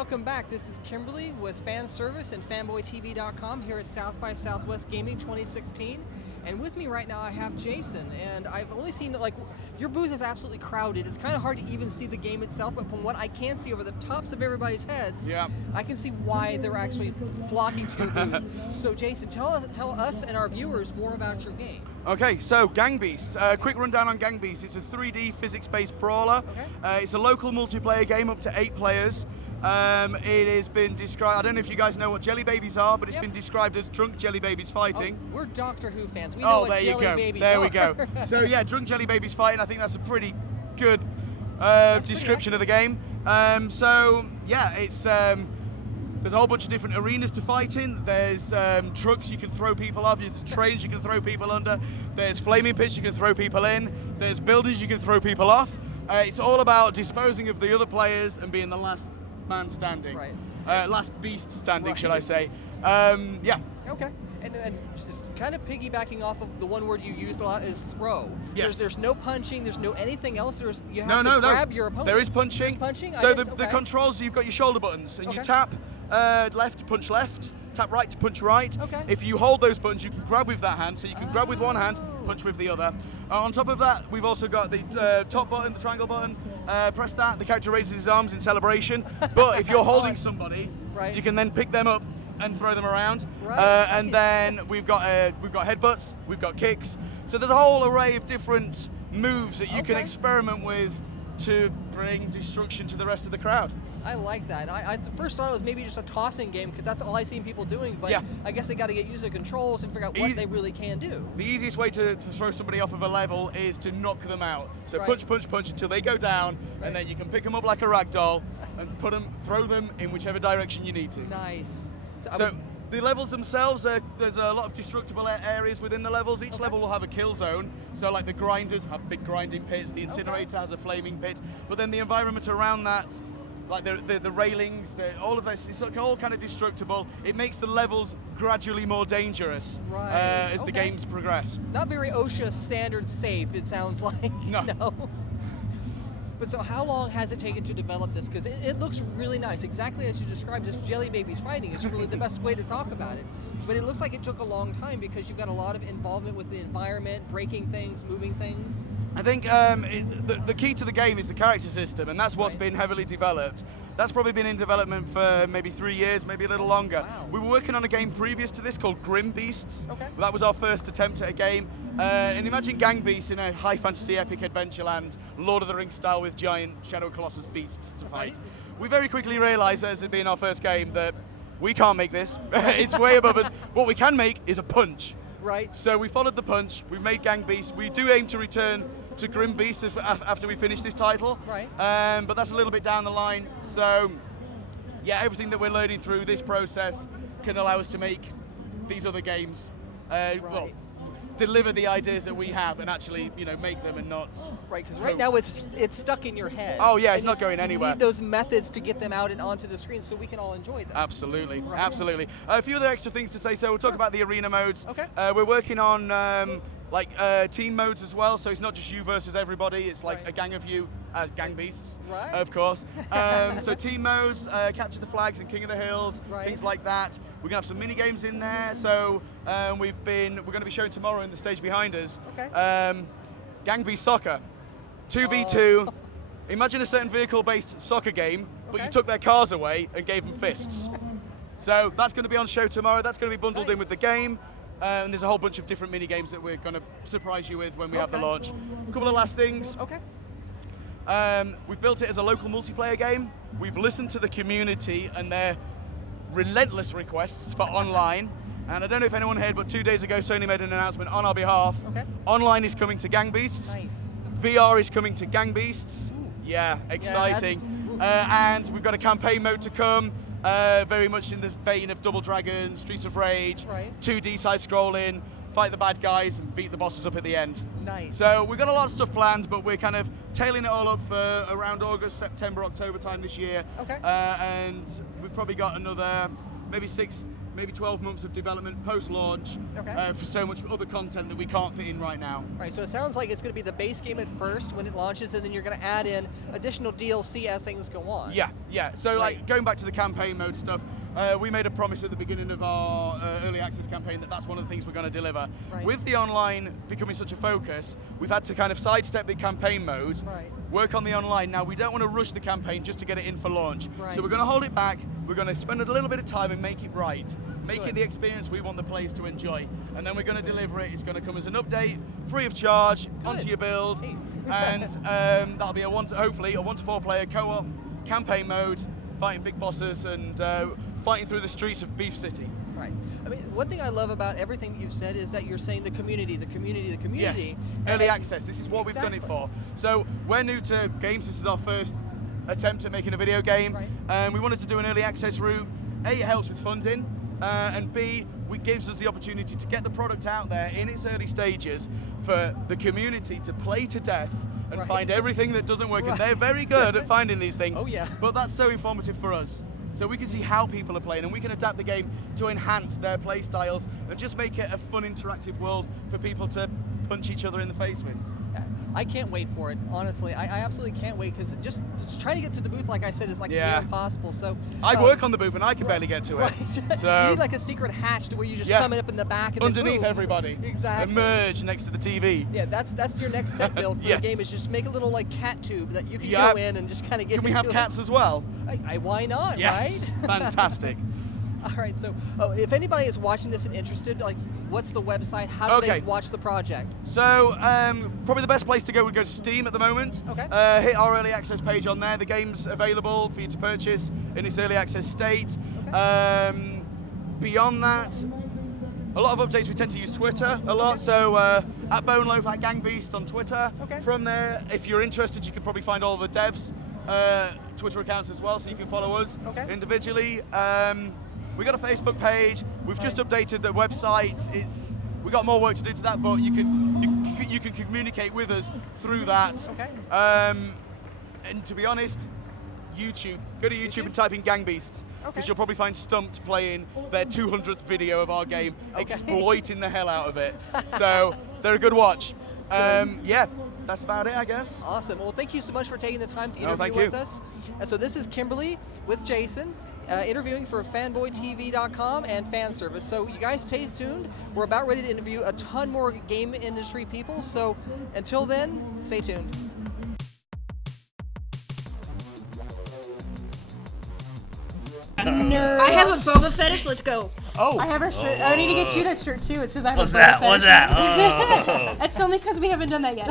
Welcome back. This is Kimberly with Fanservice and FanboyTV.com here at South by Southwest Gaming 2016. And with me right now I have Jason, and I've only seen, like, your booth is absolutely crowded. It's kind of hard to even see the game itself, but from what I can see over the tops of everybody's heads, I can see why they're actually flocking to your booth. So Jason, tell us and our viewers more about your game. Okay, so Gangbeasts. Quick rundown on Gangbeasts. It's a 3D physics-based brawler. Okay. It's a local multiplayer game up to 8 players. It has been described, I don't know if you guys know what jelly babies are, but it's been described as drunk jelly babies fighting. Oh, we're Doctor Who fans. We know what jelly babies are. There we go. So yeah, drunk jelly babies fighting. I think that's a pretty good description of the game. So yeah, it's there's a whole bunch of different arenas to fight in. There's trucks you can throw people off, there's trains you can throw people under, there's flaming pits you can throw people in, there's buildings you can throw people off. It's all about disposing of the other players and being the last man standing. Right. Last beast standing, should I say. Yeah. Okay. And just kind of piggybacking off of the one word you used a lot is throw. Yes. There's no punching, there's no anything else, you have to grab your opponent. There is punching. There's punching? So the controls, you've got your shoulder buttons, and you tap left to punch left, tap right to punch right. Okay. If you hold those buttons, you can grab with that hand, so you can grab with one hand, punch with the other. On top of that, we've also got the top button, the triangle button. Press that, the character raises his arms in celebration. But if you're holding somebody, you can then pick them up and throw them around. And then we've got headbutts, we've got kicks. So there's a whole array of different moves that you can experiment with to bring destruction to the rest of the crowd. I like that. I first thought it was maybe just a tossing game because that's all I've seen people doing, but I guess they got to get used to the controls and figure out what they really can do. The easiest way to throw somebody off of a level is to knock them out. So punch, punch, punch until they go down, and then you can pick them up like a rag doll and throw them in whichever direction you need to. Nice. So the levels themselves, there's a lot of destructible areas within the levels. Each level will have a kill zone. So like the grinders have big grinding pits, the incinerator has a flaming pit, but then the environment around that, like the railings, all of this, it's all kind of destructible. It makes the levels gradually more dangerous as the games progress. Not very OSHA standard safe, it sounds like. No. But so how long has it taken to develop this? Because it looks really nice, exactly as you described, just jelly babies fighting. It's really the best way to talk about it. But it looks like it took a long time because you've got a lot of involvement with the environment, breaking things, moving things. I think the key to the game is the character system, and that's what's been heavily developed. That's probably been in development for maybe 3 years, maybe a little longer. Wow. We were working on a game previous to this called Gangbeasts. That was our first attempt at a game. And imagine Gangbeasts in a high fantasy epic adventure land, Lord of the Rings style with giant Shadow Colossus beasts to fight. We very quickly realized, as it being our first game, that we can't make this. It's way above us. What we can make is a punch. Right. So we followed the punch, we've made Gangbeasts. We do aim to return to Gangbeasts after we finish this title. Right. But that's a little bit down the line. So yeah, everything that we're learning through this process can allow us to make these other games. Well, deliver the ideas that we have and actually, make them and not. Right, because right now it's stuck in your head. Oh yeah, it's not going anywhere. You need those methods to get them out and onto the screen so we can all enjoy them. Absolutely, absolutely. A few other extra things to say. So we'll talk about the arena modes. We're working on team modes as well. So it's not just you versus everybody. It's like a gang of you as Gangbeasts, of course. So team modes, capture the flags and King of the Hills, things like that. We're gonna have some mini games in there. So we're gonna be showing tomorrow in the stage behind us. Gangbeasts Soccer, 2v2. Imagine a certain vehicle-based soccer game, but you took their cars away and gave them fists. So that's going to be on show tomorrow. That's going to be bundled in with the game. And there's a whole bunch of different mini games that we're going to surprise you with when we have the launch. A couple of last things. We've built it as a local multiplayer game. We've listened to the community and their relentless requests for online. And I don't know if anyone heard, but 2 days ago, Sony made an announcement on our behalf. Online is coming to Gangbeasts. VR is coming to Gangbeasts. Yeah, exciting. And we've got a campaign mode to come. Very much in the vein of Double Dragon, Streets of Rage, 2D side-scrolling, fight the bad guys and beat the bosses up at the end. Nice. So we've got a lot of stuff planned, but we're kind of tailing it all up for around August, September, October time this year. And we've probably got another maybe 6, maybe 12 months of development post-launch for so much other content that we can't fit in right now. Right, so it sounds like it's going to be the base game at first when it launches, and then you're going to add in additional DLC as things go on. Yeah. So like going back to the campaign mode stuff, we made a promise at the beginning of our early access campaign that that's one of the things we're going to deliver. Right. With the online becoming such a focus, we've had to kind of sidestep the campaign mode, work on the online. Now we don't want to rush the campaign just to get it in for launch. So we're going to hold it back, we're going to spend a little bit of time and make it right. Make it the experience we want the players to enjoy. And then we're going to deliver it. It's going to come as an update, free of charge, onto your build. And that'll be hopefully a 1 to 4 player co-op campaign mode, fighting big bosses and fighting through the streets of Beef City. Right. I mean, one thing I love about everything that you've said is that you're saying the community, the community, the community. Yes. Early access. This is what we've done it for. So we're new to games. This is our first attempt at making a video game. And we wanted to do an early access route. A, it helps with funding. And B, it gives us the opportunity to get the product out there in its early stages for the community to play to death and find everything that doesn't work. And they're very good at finding these things. Oh yeah. But that's so informative for us. So we can see how people are playing, and we can adapt the game to enhance their play styles and just make it a fun, interactive world for people to punch each other in the face with. I can't wait for it, honestly. I absolutely can't wait, because just trying to get to the booth, like I said, is like near impossible. So I work on the booth and I can barely get to it. So you need like a secret hatch to where you just come up in the back and underneath then everybody. Exactly. Emerge next to the TV. Yeah, that's your next set build for the game, is just make a little like cat tube that you can go in and just kind of get into. Can we have cats as well? Why not, right? Fantastic. All right, so if anybody is watching this and interested, like, what's the website? How do they watch the project? So probably the best place to go would go to Steam at the moment. Hit our early access page on there. The game's available for you to purchase in its early access state. Beyond that, a lot of updates, we tend to use Twitter a lot. So at Balduf, at Gangbeasts on Twitter. From there, if you're interested, you can probably find all the devs' Twitter accounts as well, so you can follow us individually. We got a Facebook page. We've just updated the website. We got more work to do to that, but you can communicate with us through that. And to be honest, YouTube. Go to YouTube and type in Gangbeasts, because you'll probably find Stumped playing their 200th video of our game, exploiting the hell out of it. So they're a good watch. Yeah, that's about it, I guess. Awesome. Well, thank you so much for taking the time to interview with us. And so this is Kimberly with Jason, interviewing for fanboytv.com and Fanservice. So you guys stay tuned. We're about ready to interview a ton more game industry people. So until then, stay tuned. Nerd. I have a boba fetish. Let's go. Oh. I have a shirt. I need to get you that shirt too. It says I have What's a boba that? fetish. What's that? Oh. That's only because we haven't done that yet.